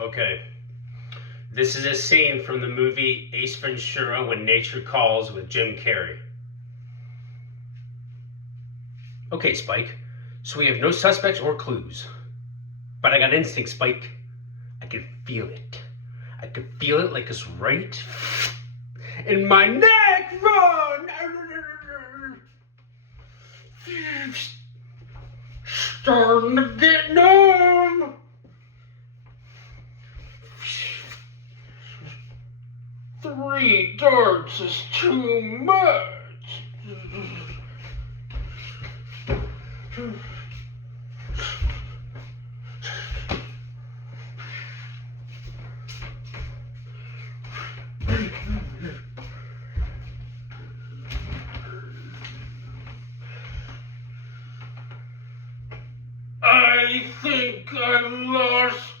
Okay. This is a scene from the movie Ace Ventura: When Nature Calls with Jim Carrey. Okay, Spike. So we have no suspects or clues. But I got instinct, Spike. I can feel it. I can feel it like it's right in my neck. Run! Starting to get numb. 3 darts is too much. I think I lost